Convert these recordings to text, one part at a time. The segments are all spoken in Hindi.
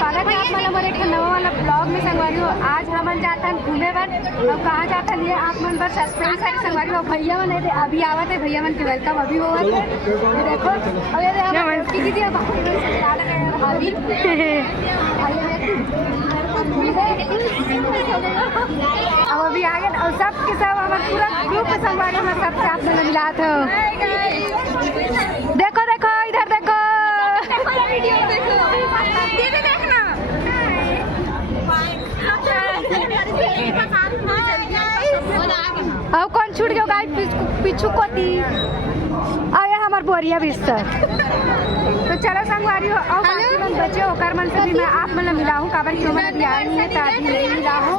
स्वागत है आप हमारे एक नवा वाला ब्लॉग में संगवारी हो। आज हम जाते हैं घूमे बर और कहाँ जाते हैं ये आप मन पर सस्पेंस है संगवारी हो। भैया मन है अभी आवत है, भैया मन के वेलकम अभी हो देखो। अब ये अब अभी आ गए और सब के सब हमारे पूरा ग्रुप संगवारी में सबसे आप लोग मिला था। देखो देखो इधर देखो वीडियो देखो दीदी देखना। अब कौन छूट गया गाइड पीछू को दी आया हमार बोरिया बिस्तर। तो चलो संगवारी हो और मन बचे होकर मन से भी मैं आप मन मिला हूँ काबर की उम्र भी आई नहीं है ताकि नहीं मिला हूँ।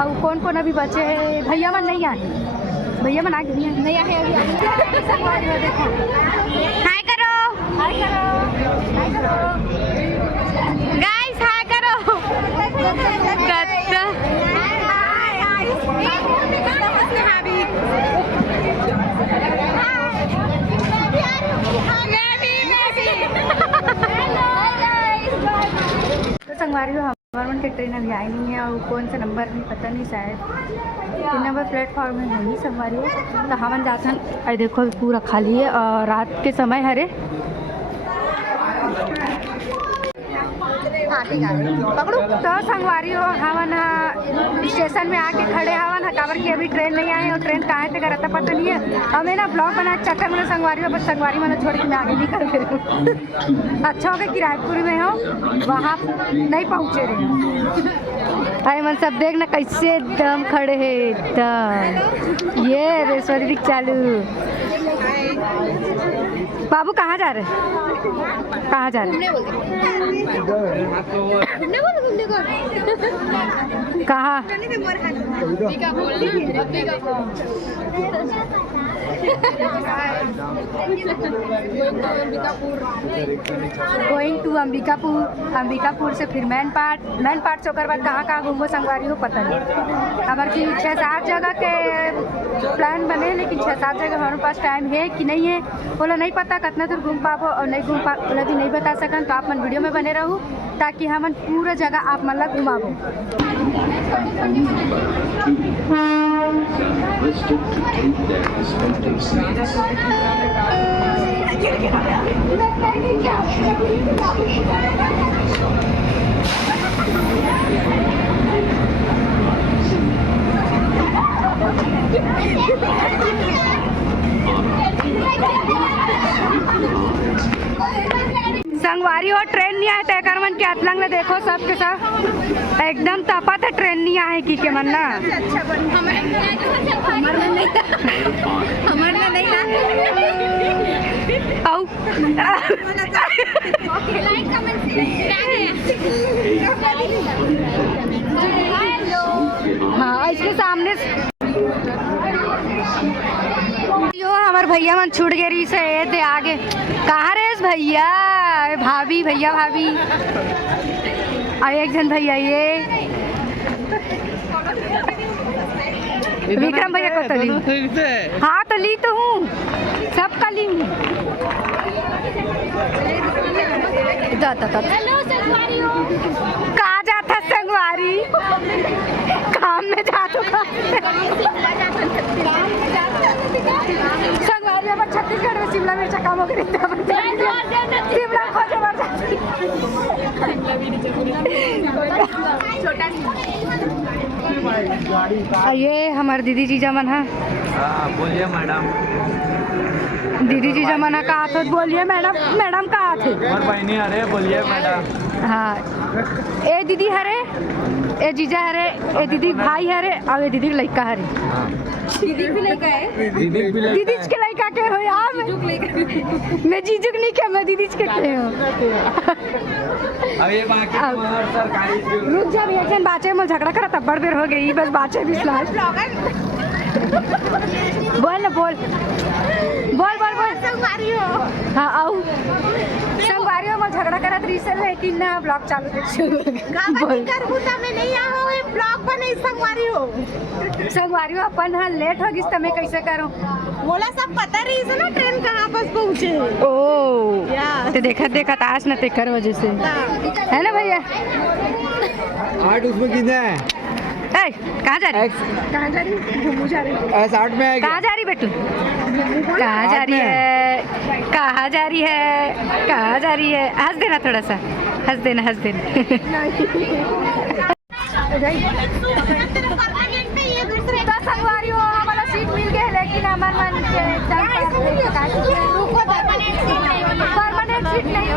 और कौन कौन अभी बचे भैया मन नहीं आए, भैया मन आगे नहीं आए अभी संगवारी हो। देखो हाय करो हाय करो हाय करो गाइस हाय करो तो संगवारी हो हमारे मन की ट्रेन अभी आई नहीं है और कौन सा नंबर भी पता नहीं, शायद 3 नंबर प्लेटफॉर्म में नहीं संगवारी हो। तो हम जाते हैं अरे देखो पूरा खाली है और रात के समय हरे तो संगवारी हो हवन स्टेशन में आके खड़े हवन काबर की अभी ट्रेन नहीं आई और ट्रेन कहाँ तक रहता पता नहीं है। हमें ना ब्लॉग बना चक्कर मैंने संगवारी हो बस संगवारी मैंने छोड़ के मैं आगे नहीं कर रही हूँ। अच्छा हो गया कि रायपुर में हो वहाँ नहीं पहुँचे रहे। अरे मन सब देखना कैसे दम खड़े है एकदम। ये रेस्टोरेंट चालू। बाबू कहाँ जा रहे कहाँ जा रहे कहाँ गोइंग टू अंबिकापुर से फिर मैन पार्ट से होकर बाद कहाँ घूमो संगवारी हो पता नहीं। हमारे की 6-7 जगह के प्लान बने लेकिन 6-7 जगह हमारे पास टाइम है कि नहीं है बोला नहीं पता कितना दूर घूम पाबो और नहीं घूम पा बोला भी नहीं बता सकन। तो आप मन वीडियो में बने रहूँ ताकि हम पूरा जगह आप मन ला घुमाबो। संगवारी हो ट्रेन नहीं आए तय मन के अतलंग ने देखो सब के सब एकदम तपा था ट्रेन नहीं आए की के मन ना हाँ इसके सामने जो हमारे भैया मन छूट गए रही से दे आगे कहाँ रेस भैया भाभी भैया भाभी और एक जन भैया ये विक्रम भैया को तो ली। हाँ तो ली तो हूँ सबका ली हूँ। कहाँ जाता संगवारी काम में जा तो संगवारी अब छत्तीसगढ़ में शिमला मिर्च काम हो गई शिमला खोजे ये हमारे दीदी जीजा मन है। बोलिए मैडम। दीदी जीजा मन कहा थे बोलिए मैडम। मैडम कहा थे और बहनी अरे बोलिए मैडम। हाँ ए दीदी हरे ए जीजा हरे ए दीदी भाई हरे और ए दीदी के लड़का हरे। दीदी भी लड़का है दीदी के लड़का के हो यार मैं जीजू नहीं क्या मैं दीदी के हो। अब ये बाकी सरकारी रुक जा भैया एक बाचे में झगड़ा करा तब बड़ बेर हो गई बस बाचे भी बोल ना बोल बोल बोल बोल संगवारी हो। हाँ आओ संगवारी हो मैं झगड़ा करा रही से लेकिन ना ब्लॉग चालू बोल में नहीं आओ ब्लॉग बने संगवारी हो अपन हाँ लेट होगी तमें कैसे करो बोला सब पता रही से ना ट्रेन कहाँ बस पहुँचे। ओ तो देखा आज न तेकर वजह से है ना भैया। रही है? 8 उसमें कितने हैं? ए, कहाँ जा रही? कहाँ जा रही? घूमू जा रही। 60 में है कहाँ जा रही बेटू? कहाँ जा रही है? कहाँ जा रही है? कहाँ जा रही है? हंस देना थोड़ा सा, हंस देना, हंस देना। तो संगवारी हो हमारा सीट मिल गया है, लेकिन हमारे मन के परमानेंट सीट नहीं है।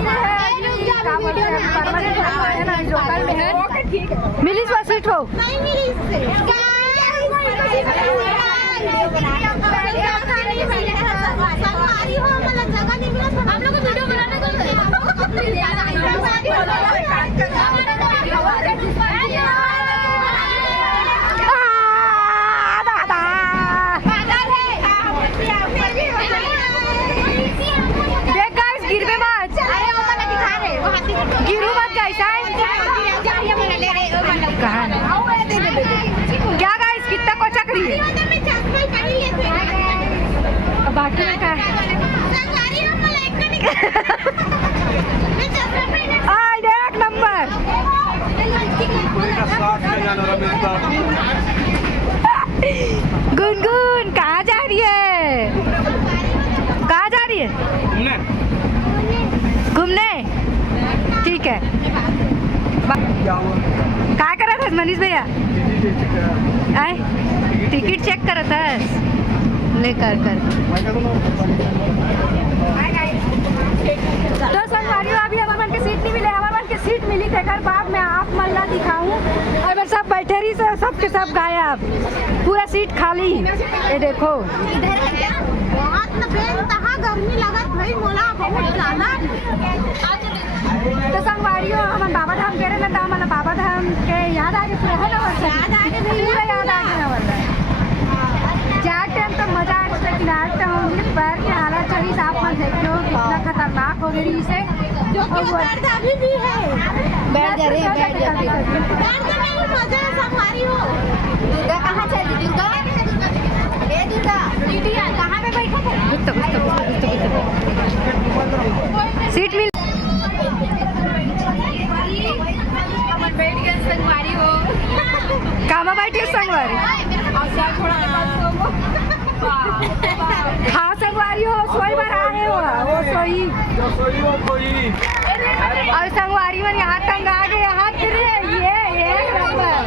परमानेंट है ना, लोकल में है। मिली वो सीट हो? नहीं मिली इससे। हम लोग को वीडियो बनाने को क्या गाइस, कितना को चक्री है बाकी में का एक नंबर। गुनगुन कहाँ जा रही है? कहाँ जा रही है? घूमने। ठीक है, क्या कर रहा था मनीष भैया? आए टिकट चेक कर रहा था, लेकर कर। तो संगवारी अभी हमारे मन के सीट नहीं मिले, हमारे मन के सीट मिली थे कर बाद में आप मल्ला दिखाऊं। अगर सब बैठे रही से सब के सब गायब, पूरा सीट खाली। ये देखो गर्मी लगत भाई मोला बहुत ज्यादा। तो संगवारियों हम बाबा धाम कह रहे ना, तो हमारा बाबा धाम के याद आ गए पूरा है ना, याद आ गए, पूरा याद आ गया वाला। चार टाइम तो मजा आ रहा, लेकिन आज तो हम पैर के हालत चली साफ मत देखो, कितना खतरनाक हो गई इसे। अभी भी है, बैठ जा रही है, बैठ जा रही है। मजा है संगवारियों। दुर्गा कहाँ चली? दुर्गा ए दुर्गा दीदी कहाँ पे बैठा है? सीट मिल बैठ गए संगवारी हो। कहाँ बैठी है संगवारी? हाँ संगवारी हो, सोई बार आए हो वो सोई और संगवारी में यहाँ तंग आ गए, यहाँ तिर है ये नंबर।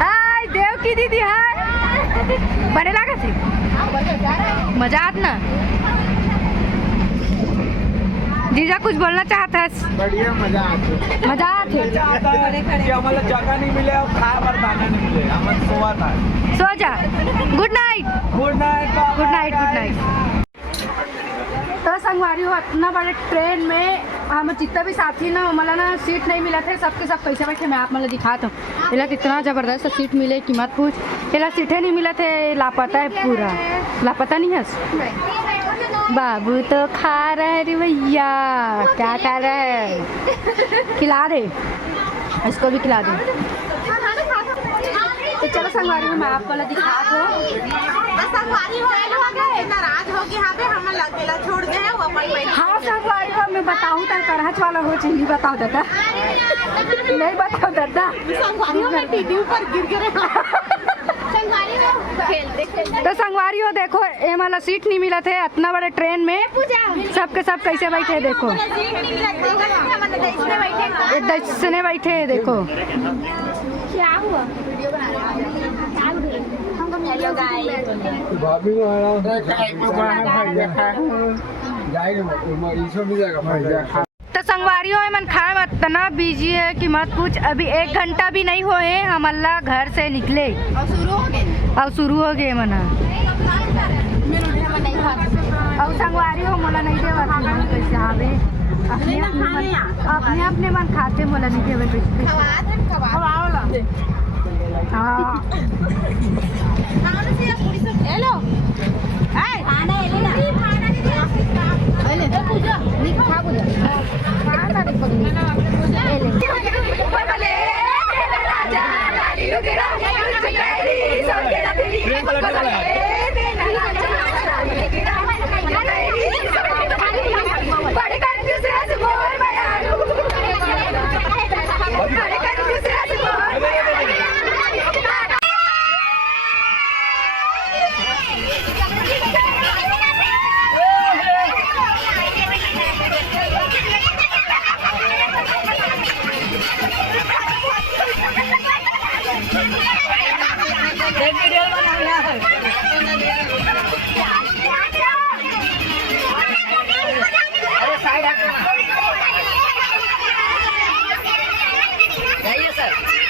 हाय देव की दीदी है, बड़े लगा थे, मजा आत ना। जीजा कुछ बोलना चाहता है? बढ़िया मजा आती हमारा जगह नहीं मिले और खाए पर दाना नहीं मिले, हमारे सोआ था। सो जा, good night. Good night, good night, good night. तो संगवारी हो इतना बड़े ट्रेन में हम जितना भी साथी ना मला ना सीट नहीं मिला थे, सबके सब कैसे बैठे मैं आप मतलब दिखाता हूँ। इला कितना ज़बरदस्त सीट मिले कि मत पूछ। इला सीटें नहीं मिला थे, लापता है पूरा, लापता नहीं है। बाबू तो खा रहा है रे भैया, क्या खा रहा है? खिला दे इसको भी, खिला दे। तो चलो संगवारी में मैं आप वाला दिखा दो। संगवारी हो गए नाराज हो गए, यहाँ पे हम लगेला छोड़ दे वो अपन। हाँ संगवारी हो, मैं बताऊँ तो करहच वाला हो चिल्ली, बताओ दादा। नहीं बताओ दादा, संगवारी हो टीवी ऊपर गिर गए। तो संगवारी हो देखो, ये वाला सीट नहीं मिला थे इतना बड़े ट्रेन में, सबके सब कैसे बैठे देखो, इसने बैठे देखो। क्या हुआ? वीडियो बना रहे हैं। तो संगवारी हो मन खाए मत, इतना बिजी है कि मत पूछ। अभी 1 घंटा भी नहीं हुए हम अल्लाह घर से निकले और शुरू हो गए मना। और संगवारी हो मोला नहीं देवा कैसे आवे, अपने अपने मन खाते मोला नहीं देवे कैसे। हाँ hello Hãy subscribe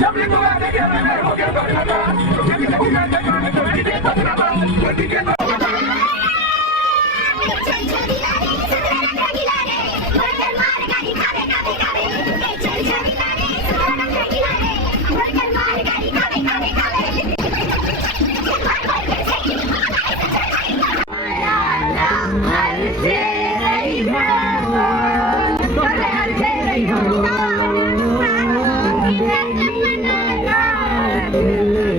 cho kênh Ghiền Mì Gõ để không bỏ lỡ